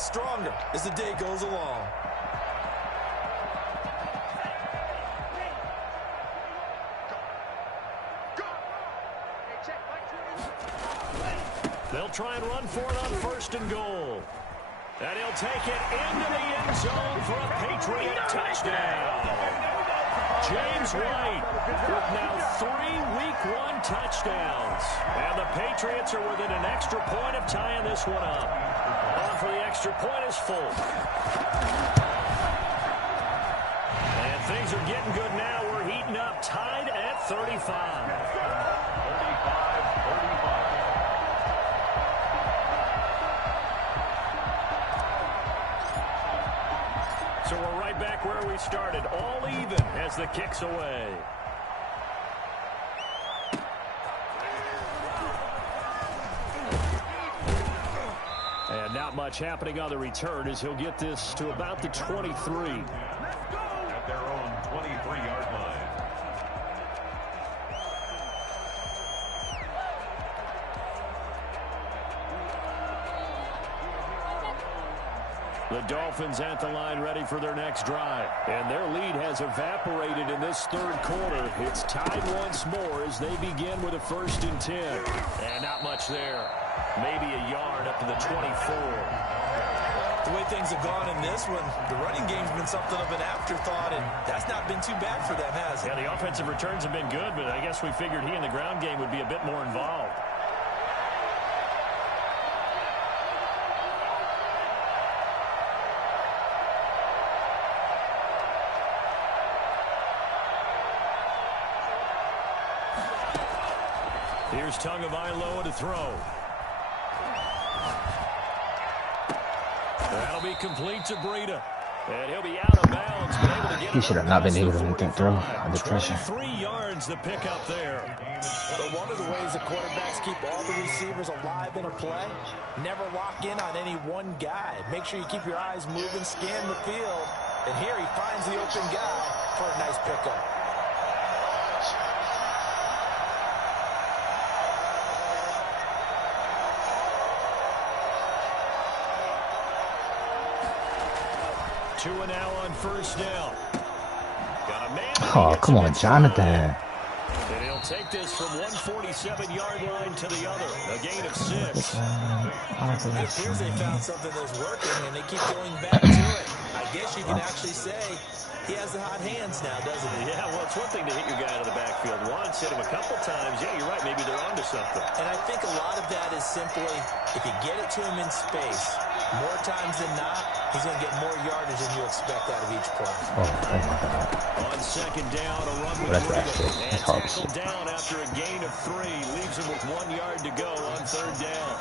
stronger as the day goes along. They'll try and run for it on 1st and goal. And he'll take it into the end zone for a Patriot touchdown. James White with now 3 Week 1 touchdowns. And the Patriots are within an extra point of tying this one up. On for the extra point is Folk. And things are getting good now. We're heating up, tied at 35. So we're right back where we started, all even as the kick's away. And not much happening on the return as he'll get this to about the 23. At their own 23-yard line. The Dolphins at the line ready for their next drive. And their lead has evaporated in this 3rd quarter. It's tied once more as they begin with a 1st and 10. And not much there. Maybe a yard up to the 24. The way things have gone in this one, the running game's been something of an afterthought, and that's not been too bad for them, has it? Yeah, the offensive returns have been good, but I guess we figured he in the ground game would be a bit more involved. Here's Tagovailoa to throw. That'll be complete to Breida. And he'll be out of bounds. But able to get He should have not been able to make that throw under pressure. 3 yards to pick up there. But one of the ways the quarterbacks keep all the receivers alive in a play, never lock in on any one guy. Make sure you keep your eyes moving, scan the field. And here he finds the open guy for a nice pickup. Two and now on 1st down. Got a man. Oh, come on, Jonathan. And he'll take this from 147-yard line to the other. A gain of 6. It appears they found something that's working, and they keep going back to it. I guess you can actually say he has the hot hands now, doesn't he? Yeah, well, it's one thing to hit your guy out of the backfield once, hit him a couple times. Yeah, you're right. Maybe they're onto something. And I think a lot of that is simply if you get it to him in space, more times than not, he's going to get more yardage than you expect out of each play. Oh my God. On 2nd down, a run with That's shit. That's hard tackled down after a gain of 3. Leaves him with 1 yard to go on 3rd down.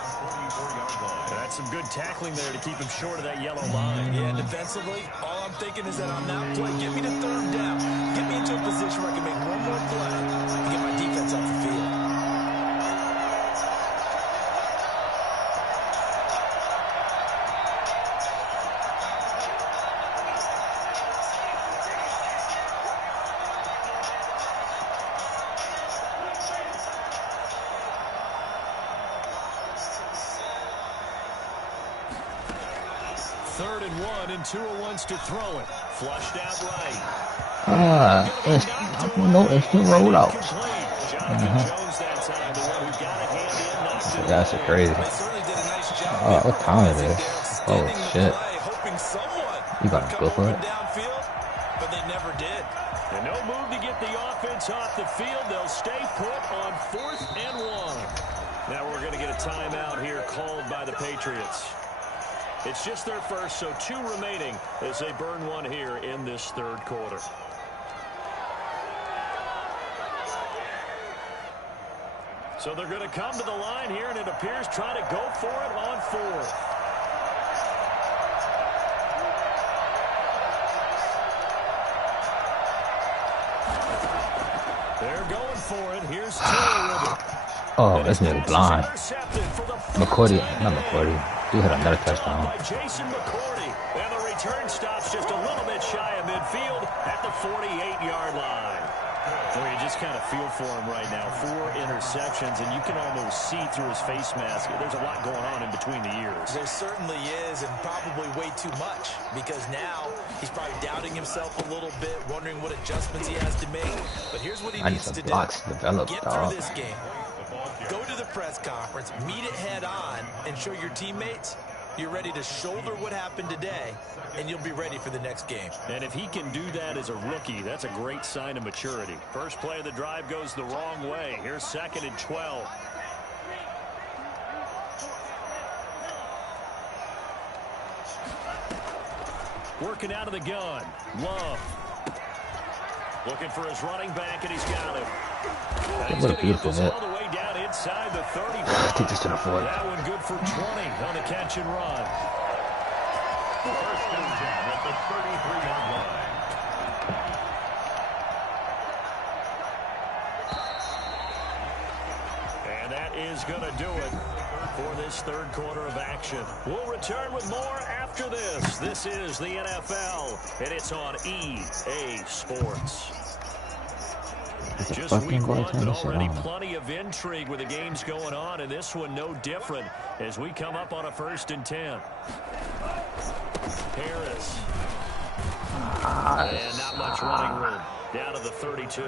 That's some good tackling there to keep him short of that yellow line. Yeah, defensively, all I'm thinking is that on that play, get me to 3rd down. Get me into a position where I can make one more play and get my defense off the field. Third and 1, and Tua wants to throw it. Flushed out right. It's the rollout. That's crazy. Oh, what time it is? Oh shit. You gotta go for it. But they never did. And no move to get the offense off the field. They'll stay put on 4th and 1. Now we're going to get a timeout here called by the Patriots. It's just their first, so 2 remaining as they burn 1 here in this 3rd quarter. So they're going to come to the line here, and it appears try to go for it on 4th. They're going for it. Here's Tua. Oh, this nigga blind. McCourty, not McCourty. You hit another touchdown. By Jason McCourty. And the return stops just a little bit shy of midfield at the 48-yard line. Well, you just kind of feel for him right now. 4 interceptions, and you can almost see through his face mask. There's a lot going on in between the ears. There certainly is, and probably way too much, because now he's probably doubting himself a little bit, wondering what adjustments he has to make. But here's what he needs to do. Get through this game. Go to the press conference, meet it head on, and show your teammates you're ready to shoulder what happened today, and you'll be ready for the next game. And if he can do that as a rookie, that's a great sign of maturity. First play of the drive goes the wrong way. Here's 2nd and 12. Working out of the gun. Love. Looking for his running back, and he's got him. He's going to get this all the way down inside the 35. That one good for 20 on the catch and run. First and 10 at the 33-yard line. And that is going to do it for this third quarter of action. We'll return with more after this. This is the NFL, and it's on EA Sports. Just week 1, but already plenty of intrigue with the games going on, and this one no different as we come up on a 1st and 10. Harris. And not much running room. Down to the 32.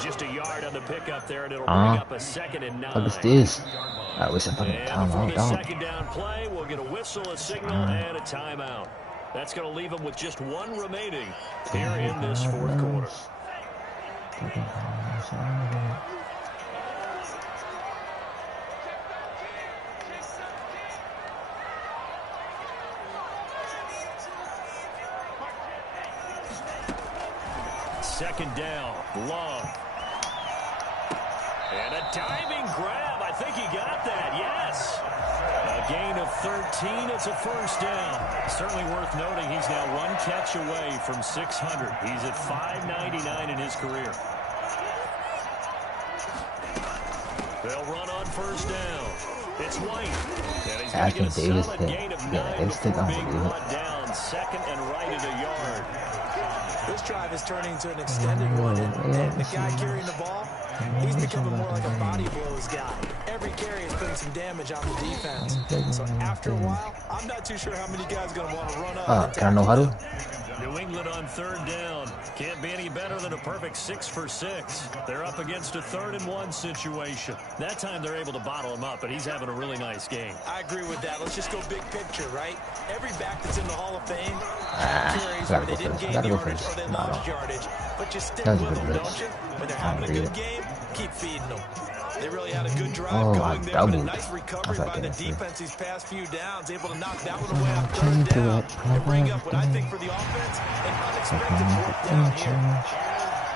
Just a yard on the pickup there, and it'll bring up a 2nd and 9. What is this? That was a fucking timeout. The second down play, we'll get a whistle, a signal, and a timeout. That's going to leave them with just 1 remaining here in this 4th quarter. Second down, Love. And a diving grab. I think he got that, yes. A gain of 13. It's a 1st down. Certainly worth noting he's now 1 catch away from 600. He's at 599 in his career. They'll run on 1st down. It's White. And he's going to get a solid gain of 9 before being brought down. 2nd and right at a yard. This drive is turning into an extended one, and the guy carrying the ball, he's becoming more like a body blows guy. Every carry is putting some damage on the defense. So after a while, I'm not too sure how many guys are going to want to run up. Can I know how to? New England on 3rd down. Can't be any better than a perfect 6 for 6. They're up against a 3rd and 1 situation. That time they're able to bottle him up, but he's having a really nice game. I agree with that. Let's just go big picture, right? Every back that's in the Hall of Fame carries where they didn't gain yardage or they lost yardage. But you stick with them, don't you? When they're having a good game, keep feeding them. They really had a good drive going there, but a nice recovery by the defense these past few downs, able to knock that one away on 3rd down and bring up what I think for the offense, an unexpected 4th down here.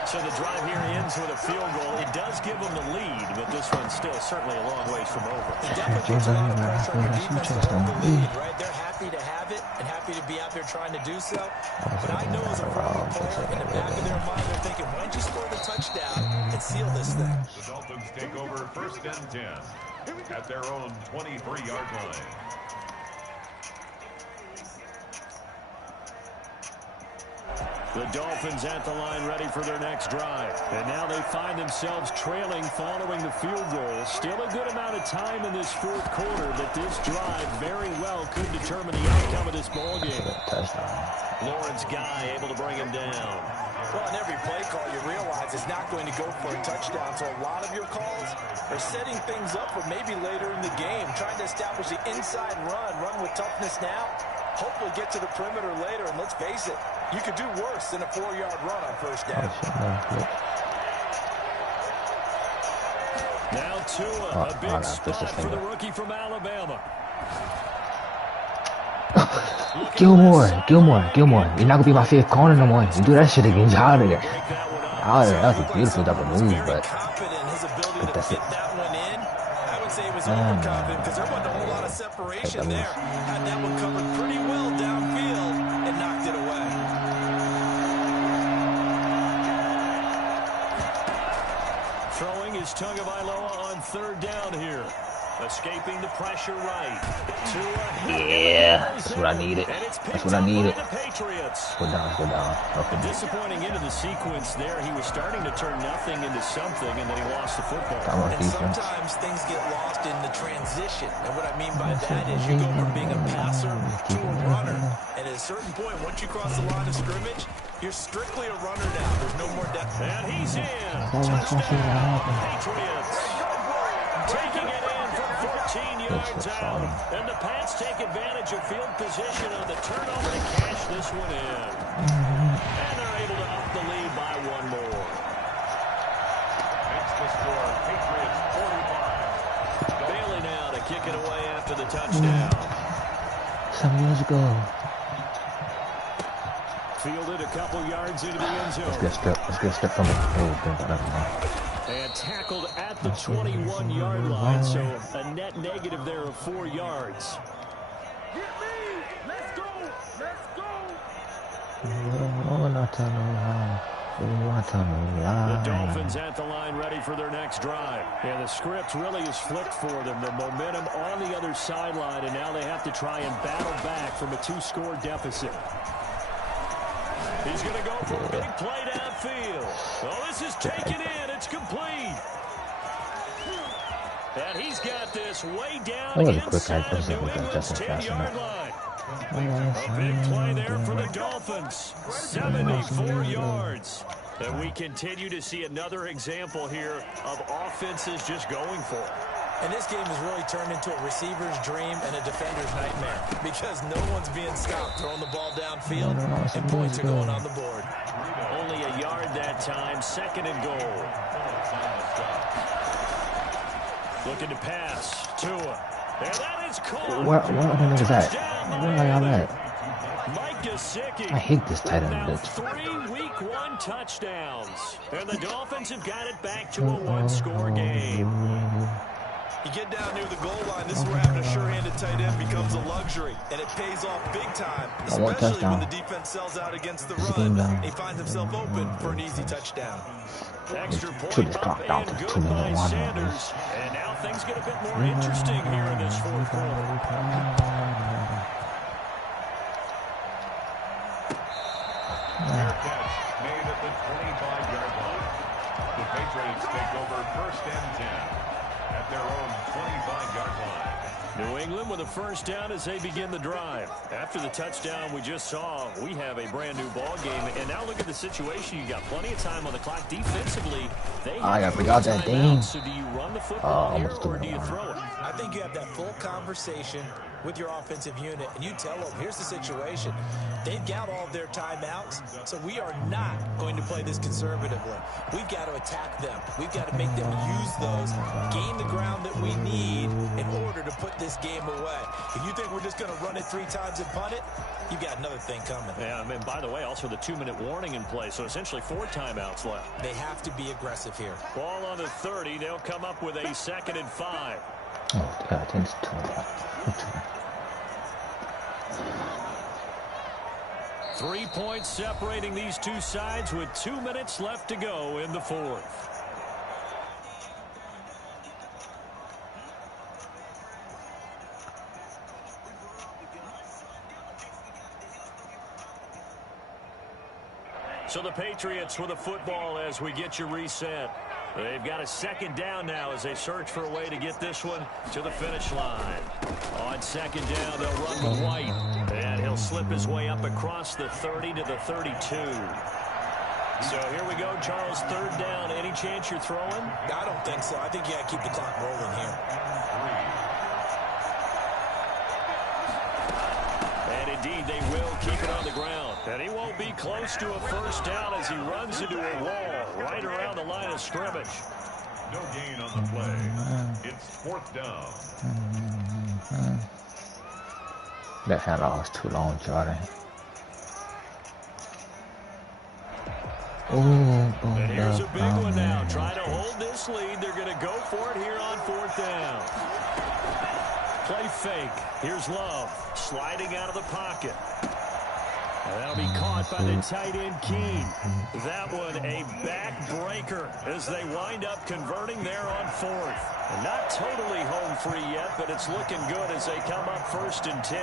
So the drive here ends with a field goal. It does give them the lead, but this one's still certainly a long ways from over. It definitely puts a lot of pressure on the defense to hold the lead, right? They're happy to have it and happy to be out there trying to do so. But I know as a football player, in the back of their mind, they're thinking, why don't you score the touchdown and seal this thing? The Dolphins take over 1st and 10 at their own 23-yard line. The Dolphins at the line ready for their next drive. And now they find themselves trailing following the field goal. Still a good amount of time in this 4th quarter, but this drive very well could determine the outcome of this ball game. Lawrence Guy able to bring him down. Well, in every play call, you realize it's not going to go for a touchdown. So a lot of your calls are setting things up for maybe later in the game, trying to establish the inside run with toughness now. Hopefully get to the perimeter later, and let's face it, you could do worse than a 4-yard run on 1st down. Now Tua, a big spot for the rookie from Alabama. Gilmore. You're not going to be my 5th corner no more. You do that shit again, you're out of there. That was a beautiful double move, but that's it. I would say it was overconfident because there wasn't a whole lot of separation there. Had that one covered pretty well downfield and knocked it away. Throwing is Tagovailoa on 3rd down here. Escaping the pressure right. Yeah, that's That's what I needed. That's what I needed. Go down, go down. A disappointing end of the sequence there. He was starting to turn nothing into something, and then he lost the football. And sometimes things get lost in the transition. And what I mean by that is you go from being a passer to a runner. And at a certain point, once you cross the line of scrimmage, you're strictly a runner now. There's no more depth. And he's in. Touchdown, Patriots. Taking it in from 14 yards out. And the Pats take advantage of field position on the turnover to cash this one in. And they're able to up the lead by one more. Makes the score Patriots 45. Bailey now to kick it away after the touchdown. Some years ago. Fielded a couple yards into the end zone. Let's get a step from it. And tackled at the 21-yard line, so a net negative there of 4 yards. Let's go! Let's go! The Dolphins at the line ready for their next drive. And the script really is flipped for them. The momentum on the other sideline, and now they have to try and battle back from a 2-score deficit. He's going to go for a big play downfield. Oh, this is taken in. It's complete. And he's got this way down inside New England's 10-yard line. A big play there for the Dolphins. 74 yards. And we continue to see another example here of offenses just going for it. And this game has really turned into a receiver's dream and a defender's nightmare because no one's being stopped throwing the ball downfield and points are going on the board. Only a yard that time, 2nd and goal. Looking to pass. Tua. And that is caught. What is that? Where are y'all at? Mike Gesicki. I hate this tight end now bitch. 3 Week 1 touchdowns. And the Dolphins have got it back to a 1-score game. You get down near the goal line, this is where having a sure-handed tight end becomes a luxury, and it pays off big time, especially when the defense sells out against the run, and he finds himself open for an easy touchdown. Extra point up and good by Sanders. And now things get a bit more interesting here in this 4th quarter. Fair catch made at the 25-yard line. The Patriots take over 1st and 10. At their own 25-yard line. New England with a 1st down as they begin the drive. After the touchdown we just saw, we have a brand new ball game. And now look at the situation. You got plenty of time on the clock defensively. They forgot that thing. So do you run the football here or do you throw it? I think you have that full conversation with your offensive unit, and you tell them, here's the situation. They've got all of their timeouts, so we are not going to play this conservatively. We've got to attack them. We've got to make them use those, gain the ground that we need in order to put this game away. If you think we're just going to run it 3 times and punt it, you've got another thing coming. Yeah, and by the way, also the 2-minute warning in play, so essentially 4 timeouts left. They have to be aggressive here. Ball on the 30. They'll come up with a 2nd and 5. Oh, God, it's too much. 3 points separating these two sides with 2 minutes left to go in the 4th. So the Patriots with a football as we get you reset. They've got a 2nd down now as they search for a way to get this one to the finish line. On 2nd down, they'll run with White. And he'll slip his way up across the 30 to the 32. So here we go, Charles, 3rd down. Any chance you're throwing? I don't think so. I think you got to keep the clock rolling here. And indeed, they will keep it on the ground. And he won't be close to a 1st down as he runs into a wall right around the line of scrimmage. No gain on the play. It's 4th down. That handoff was too long, Jordan. And here's a big one now. Trying to hold this lead. They're going to go for it here on 4th down. Play fake. Here's Love sliding out of the pocket. And that'll be caught by the tight end, Keene. That one a backbreaker as they wind up converting there on 4th. Not totally home free yet, but it's looking good as they come up 1st and 10.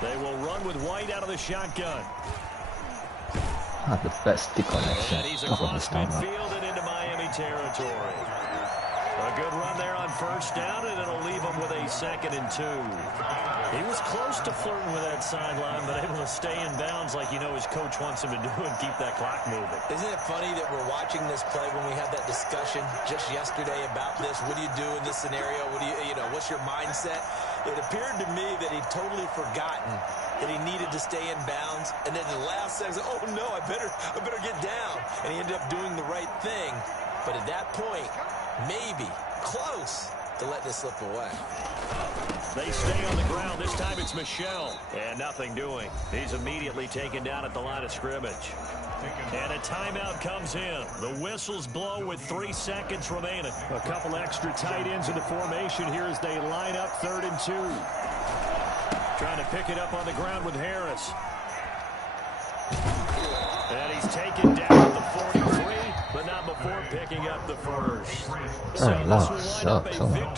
They will run with White out of the shotgun. Not the best stick And connection. he's Talk about across this time. midfield and into Miami territory. A good run there on first down, and it'll leave him with a 2nd and 2. He was close to flirting with that sideline, but able to stay in bounds like you know his coach wants him to do and keep that clock moving. Isn't it funny that we're watching this play when we had that discussion just yesterday about this? What do you do in this scenario? What do you know, what's your mindset? It appeared to me that he'd totally forgotten that he needed to stay in bounds, and then the last second, oh no, I better get down. And he ended up doing the right thing. But at that point, maybe close to letting it slip away. They stay on the ground. This time it's Michel. And nothing doing. He's immediately taken down at the line of scrimmage. And a timeout comes in. The whistles blow with 3 seconds remaining. A couple extra tight ends in the formation here as they line up 3rd and 2. Trying to pick it up on the ground with Harris. And he's taken down at the 43, but not before picking up the first. Bro, love sucks. Oh my God.